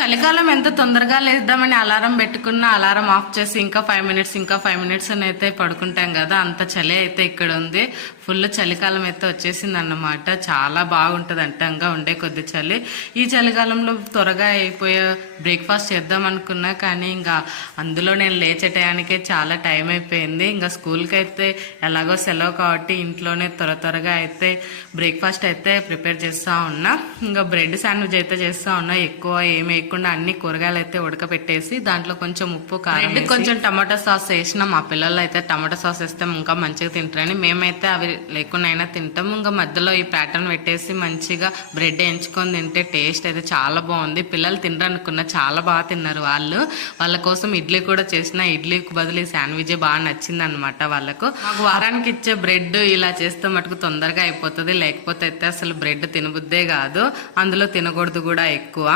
చలికాలం ఎంత తొందరగా లేద్దామని అలారం పెట్టుకున్న అలారం ఆఫ్ చేసి ఇంకా 5 మినిట్స్ అని అయితే పడుకుంటాం కదా, అంత చలి అయితే ఇక్కడ ఉంది. ఫుల్ చలికాలం అయితే వచ్చేసింది అన్నమాట. చాలా బాగుంటుంది అంటంగా ఉండే కొద్ది చలి. ఈ చలికాలంలో త్వరగా అయిపోయే బ్రేక్ఫాస్ట్ చేద్దాం అనుకున్నా, కానీ ఇంకా అందులో నేను లేచే టయానికే చాలా టైం అయిపోయింది. ఇంకా స్కూల్కి అయితే ఎలాగో సెలవు కాబట్టి ఇంట్లోనే త్వరగా అయితే బ్రేక్ఫాస్ట్ అయితే ప్రిపేర్ చేస్తూ ఉన్నా. ఇంకా బ్రెడ్ శాండ్విచ్ అయితే చేస్తూ ఉన్నా. ఎక్కువ ఏమి వేయకుండా అన్ని కూరగాయలు అయితే ఉడకపెట్టేసి దాంట్లో కొంచెం ఉప్పు కారం కొంచెం టమాటా సాస్ వేసిన. మా పిల్లలు అయితే టమాటా సాస్ వేస్తే ఇంకా మంచిగా తింటారని, మేమైతే అవి లేకుండా అయినా తింటాం. ఇంకా మధ్యలో ఈ ప్యాటర్న్ పెట్టేసి మంచిగా బ్రెడ్ ఎంచుకొని తింటే టేస్ట్ అయితే చాలా బాగుంది. పిల్లలు తినరనుకున్న చాలా బాగా తిన్నారు వాళ్ళు. వాళ్ళ కోసం ఇడ్లీ కూడా చేసిన. ఇడ్లీకి బదులు ఈ శాండ్విచ్ బాగా నచ్చింది అనమాట వాళ్ళకు. మాకు వారానికి ఇచ్చే బ్రెడ్ ఇలా చేస్తే మటుకు తొందరగా అయిపోతుంది, లేకపోతే అయితే అసలు బ్రెడ్ తినబుద్దే కాదు, అందులో తినకూడదు కూడా ఎక్కువ.